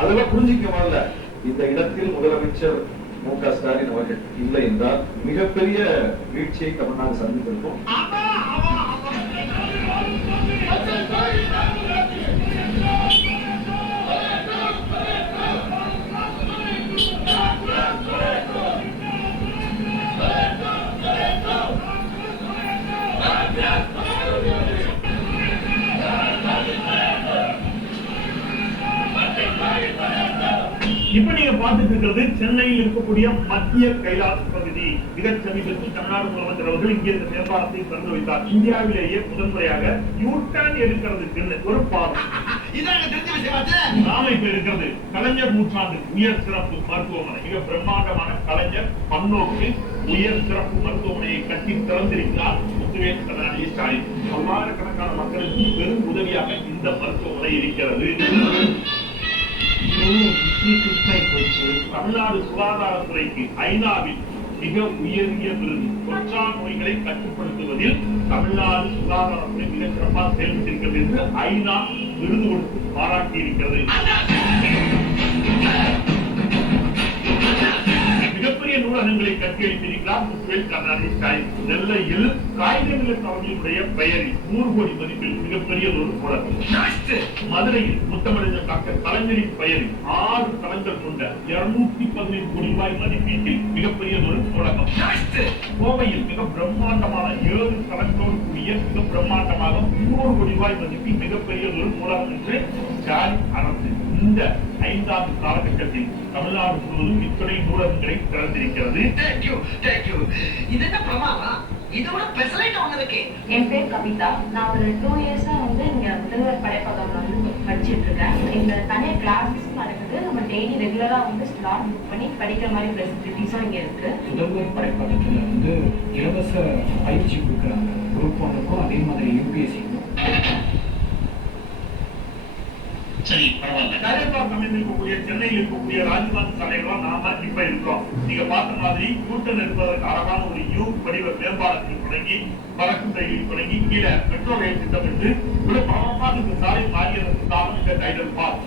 அதெல்லாம் புரிஞ்சிக்க முதல்ல. இந்த இடத்தில் முதலமைச்சர் மு.க. ஸ்டாலின் அவர்கள் இல்லை என்றால் மிகப்பெரிய வீழ்ச்சியை தமிழ்நாடு சந்தித்திருக்கும். இப்ப நீங்க பார்த்துட்டு இருக்கிறது சென்னையில் இருக்கக்கூடிய மத்திய கைலாஷ் பகுதி. மிக சமீபத்தில் தமிழ்நாடு முதலமைச்சர் அவர்கள் இங்கே இந்த மேம்பாலத்தை திறந்து வைத்தார். இந்தியாவிலேயே முதன்முறையாக யூ-டர்ன் எடுக்கிறதுக்கு ஒரு பாலம் நாம இப்ப இருக்கிறது கலைஞர் நூற்றாண்டு உயர் சிறப்பு மருத்துவமனை. மிக பிரம்மாண்டமான கலைஞர் பன்னோக்கு உயர் சிறப்பு மருத்துவமனையை கட்டி திறந்திருக்கிறார் முத்துவேல் கருணாநிதி ஸ்டாலின். பல்லாயிரக்கணக்கான மக்களுக்கு பெரும் உதவியாக இந்த மருத்துவமனை இருக்கிறது. தமிழ்நாடு சுகாதாரத்துறைக்கு ஐநாவில் மிக உயரிய விருது. தொற்றா நோய்களை கட்டுப்படுத்துவதில் தமிழ்நாடு சுகாதாரத்துறை மிக சிறப்பாக செயல்பட்டிருக்கிறது என்று ஐநா விருது கொடுத்து பாராட்டி இருக்கிறது. மிகப்பெரிய நூலகங்களை கட்டியளித்திருக்கிறார் முத்துவேல் கருணாநிதி ஸ்டாலின். நெல்லையில் காகிதமில்லத் அவர்களுடைய பெயரில் 100 கோடி மதிப்பில் மிகப்பெரிய ஒரு நூலகம். மதுரையில் முத்தமிழர் டாக்டர் கலைஞரின் பெயரில் 6 தளங்கள் கொண்ட 215 கோடி ரூபாய் மதிப்பீட்டில் மிகப்பெரிய ஒரு நூலகம். கோவையில் மிக பிரம்மாண்டமான 7 தளங்களோடு கூடிய மிக பிரம்மாண்டமாக 300 கோடி ரூபாய் மதிப்பில் மிகப்பெரிய ஒரு நூலகம் என்று ஸ்டாலின் அரசு இந்த 5 ஆண்டு காலகட்டத்தில் தமிழ்நாடு முழுவதும் இத்தனை நூலகங்களை திறந்திருக்கிறது. என் பேர் கவிதா. நான் ஒரு 2 இயர்ஸா இங்க முதல்வர் படைப்பகம் படிச்சுட்டு இருக்கேன். இந்த தனியார் கிளாஸஸ் நடக்குது. நம்ம டெய்லி ரெகுலரா ஸ்லாட் புக் பண்ணி படிக்கிற மாதிரி ஃபெசிலிட்டிஸும் இங்க இருக்கு. முதல்வர் படைப்பகத்துல இலவச பயிற்சி கொடுக்குறாங்க. குரூப் 1க்கும் அதே மாதிரி யூபிஎஸ்சிக்கும். சரி, பரவாயில்ல. இருக்கக்கூடிய சென்னையில் இருக்கக்கூடிய ராஜ்காந்த் சாலைகளா நாம இப்ப இருக்கோம். நீங்க பார்த்த மாதிரி கூட்டம் இருப்பதற்கு அழகான ஒரு யூ வடிவ மேம்பாலத்தில் தொடங்கி வடக்கு ரயிலில் தொடங்கி கீழே மெட்ரோ ரயில் திட்டம் என்று பரவமாக இந்த சாலை மாறியதற்கு காரணம் இந்த டைடல் பார்க்.